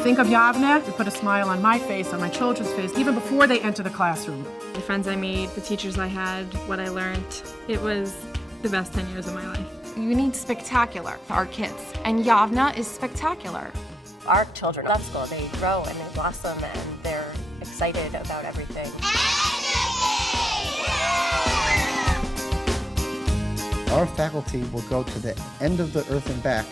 think of Yavneh, you put a smile on my face, on my children's face, even before they enter the classroom. The friends I made, the teachers I had, what I learned, it was the best 10 years of my life. You need spectacular for our kids, and Yavneh is spectacular. Our children love school. They grow and they blossom and they're excited about everything. Our faculty will go to the end of the earth and back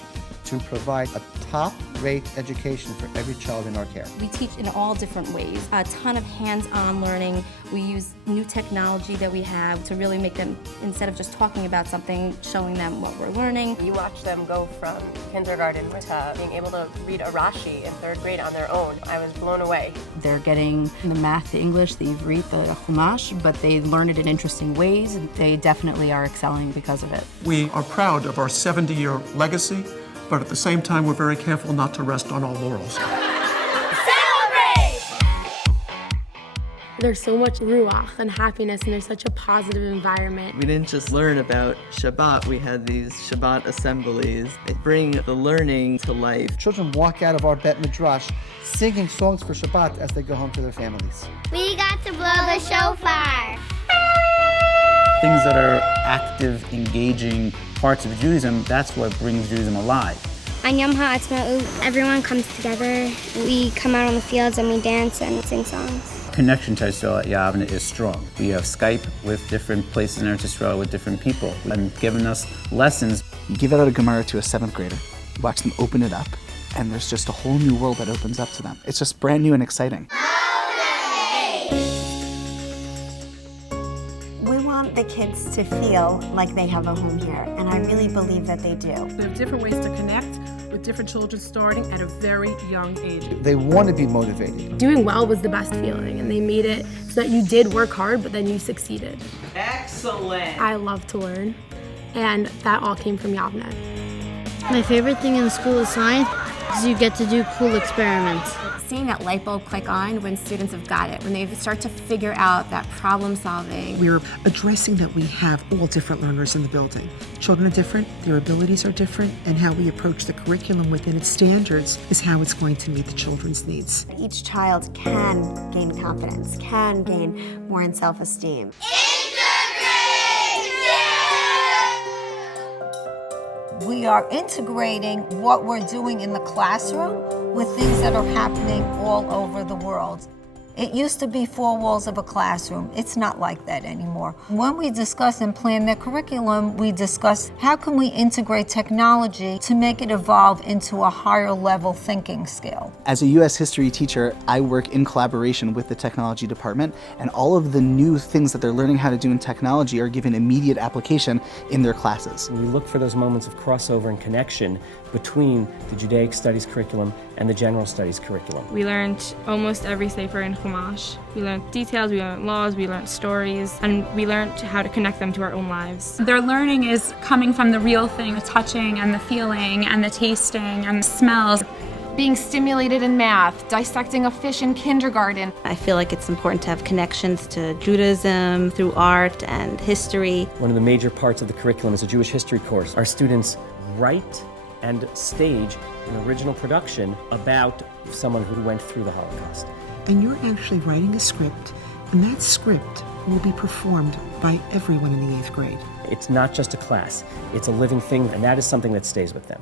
to provide a top-rate education for every child in our care. We teach in all different ways. A ton of hands-on learning. We use new technology that we have to really make them, instead of just talking about something, showing them what we're learning. You watch them go from kindergarten to being able to read a Rashi in 3rd grade on their own. I was blown away. They're getting the math, the English, the Ivrit, the Chumash, but they learn it in interesting ways, and they definitely are excelling because of it. We are proud of our 70-year legacy, but at the same time, we're very careful not to rest on our laurels. Celebrate! There's so much ruach and happiness, and there's such a positive environment. We didn't just learn about Shabbat, we had these Shabbat assemblies. They bring the learning to life. Children walk out of our Bet Midrash singing songs for Shabbat as they go home to their families. We got to blow the shofar. Things that are active, engaging parts of Judaism, that's what brings Judaism alive. On Yom HaAtzmaut, everyone comes together. We come out on the fields and we dance and sing songs. Connection to Israel at Yavneh is strong. We have Skype with different places in Eretz Israel with different people and giving us lessons. You give out a Gemara to a 7th grader, you watch them open it up, and there's just a whole new world that opens up to them. It's just brand new and exciting. We want the kids to feel like they have a home here, and I really believe that they do. We have different ways to connect with different children starting at a very young age. They want to be motivated. Doing well was the best feeling, and they made it so that you did work hard, but then you succeeded. Excellent! I love to learn, and that all came from Yavneh. My favorite thing in school is science, because you get to do cool experiments. Seeing that light bulb click on when students have got it, when they start to figure out that problem solving. We're addressing that we have all different learners in the building. Children are different, their abilities are different, and how we approach the curriculum within its standards is how it's going to meet the children's needs. Each child can gain confidence, can gain more in self-esteem. We are integrating what we're doing in the classroom with things that are happening all over the world. It used to be 4 walls of a classroom. It's not like that anymore. When we discuss and plan their curriculum, we discuss how can we integrate technology to make it evolve into a higher level thinking skill. As a U.S. history teacher, I work in collaboration with the technology department, and all of the new things that they're learning how to do in technology are given immediate application in their classes. We look for those moments of crossover and connection between the Judaic Studies curriculum and the General Studies curriculum. We learned almost every sefer in Chumash. We learned details, we learned laws, we learned stories, and we learned how to connect them to our own lives. Their learning is coming from the real thing, the touching and the feeling and the tasting and the smells. Being stimulated in math, dissecting a fish in kindergarten. I feel like it's important to have connections to Judaism through art and history. One of the major parts of the curriculum is a Jewish history course. Our students write and stage an original production about someone who went through the Holocaust. And you're actually writing a script, and that script will be performed by everyone in the 8th grade. It's not just a class, it's a living thing, and that is something that stays with them.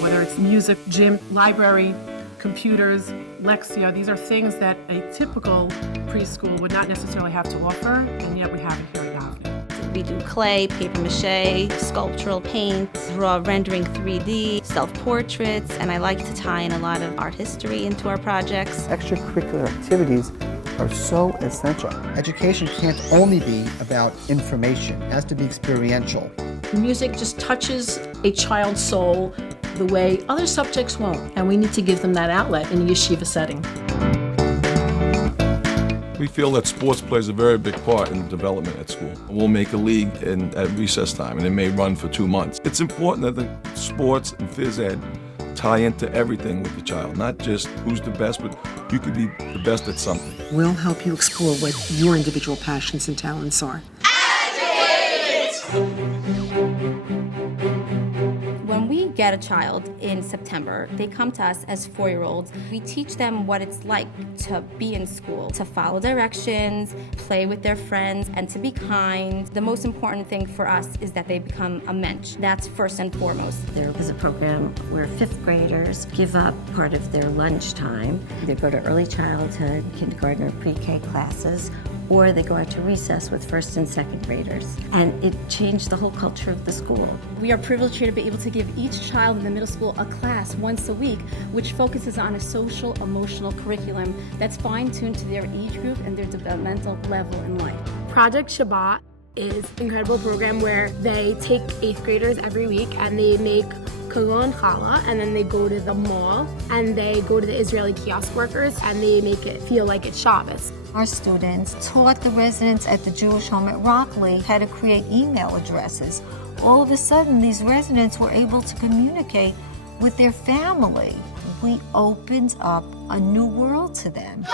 Whether it's music, gym, library, computers, Lexia, these are things that a typical preschool would not necessarily have to offer, and yet we have it here at Yavneh. We do clay, paper mache, sculptural paint, raw rendering 3D, self-portraits, and I like to tie in a lot of art history into our projects. Extracurricular activities are so essential. Education can't only be about information, it has to be experiential. Music just touches a child's soul the way other subjects won't, and we need to give them that outlet in a yeshiva setting. We feel that sports plays a very big part in development at school. We'll make a league at recess time, and it may run for 2 months. It's important that the sports and phys ed tie into everything with the child, not just who's the best, but you could be the best at something. We'll help you explore what your individual passions and talents are. When get a child in September, they come to us as 4-year-olds. We teach them what it's like to be in school, to follow directions, play with their friends, and to be kind. The most important thing for us is that they become a mensch. That's first and foremost. There is a program where 5th graders give up part of their lunchtime. They go to early childhood, kindergarten, or pre-K classes, or they go out to recess with 1st and 2nd graders. And it changed the whole culture of the school. We are privileged here to be able to give each child in the middle school a class once a week, which focuses on a social, emotional curriculum that's fine-tuned to their age group and their developmental level in life. Project Shabbat is an incredible program where they take 8th graders every week and they make kugel and challah, and then they go to the mall and they go to the Israeli kiosk workers and they make it feel like it's Shabbos. Our students taught the residents at the Jewish home at Rockley how to create email addresses. All of a sudden, these residents were able to communicate with their family. We opened up a new world to them.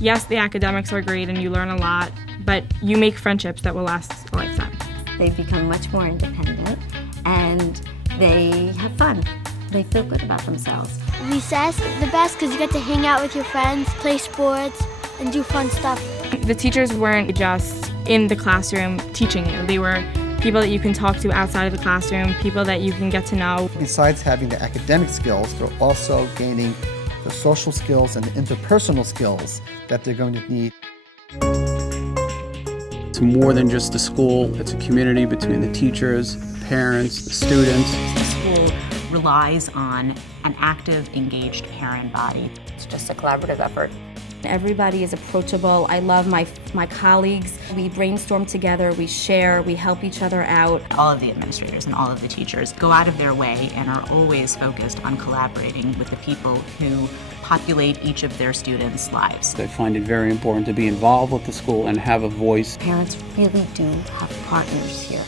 Yes, the academics are great and you learn a lot, but you make friendships that will last a lifetime. They become much more independent and they have fun. They feel good about themselves. Recess, the best because you get to hang out with your friends, play sports, and do fun stuff. The teachers weren't just in the classroom teaching you. They were people that you can talk to outside of the classroom, people that you can get to know. Besides having the academic skills, they're also gaining the social skills and the interpersonal skills that they're going to need. It's more than just a school, it's a community between the teachers, the parents, the students. The school relies on an active, engaged parent body. It's just a collaborative effort. Everybody is approachable. I love my colleagues. We brainstorm together, we share, we help each other out. All of the administrators and all of the teachers go out of their way and are always focused on collaborating with the people who populate each of their students' lives. They find it very important to be involved with the school and have a voice. Parents really do have partners here.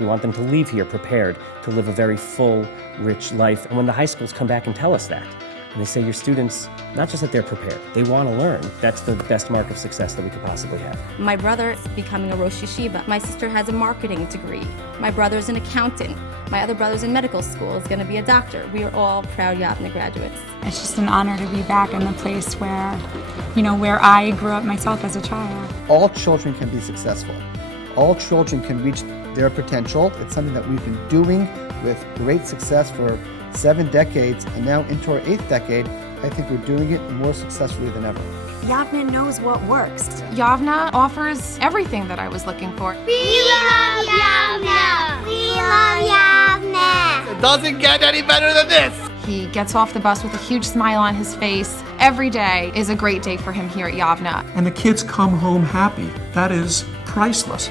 We want them to leave here prepared to live a very full, rich life. And when the high schools come back and tell us that, and they say your students, not just that they're prepared, they want to learn, that's the best mark of success that we could possibly have. My brother is becoming a Rosh Yeshiva. My sister has a marketing degree. My brother's an accountant. My other brother's in medical school, is going to be a doctor. We are all proud Yavneh graduates. It's just an honor to be back in the place where, where I grew up myself as a child. All children can be successful. All children can reach their potential. It's something that we've been doing with great success for 7 decades, and now into our 8th decade, I think we're doing it more successfully than ever. Yavneh knows what works. Yavneh offers everything that I was looking for. We love Yavneh! We love Yavneh! It doesn't get any better than this! He gets off the bus with a huge smile on his face. Every day is a great day for him here at Yavneh. And the kids come home happy. That is priceless.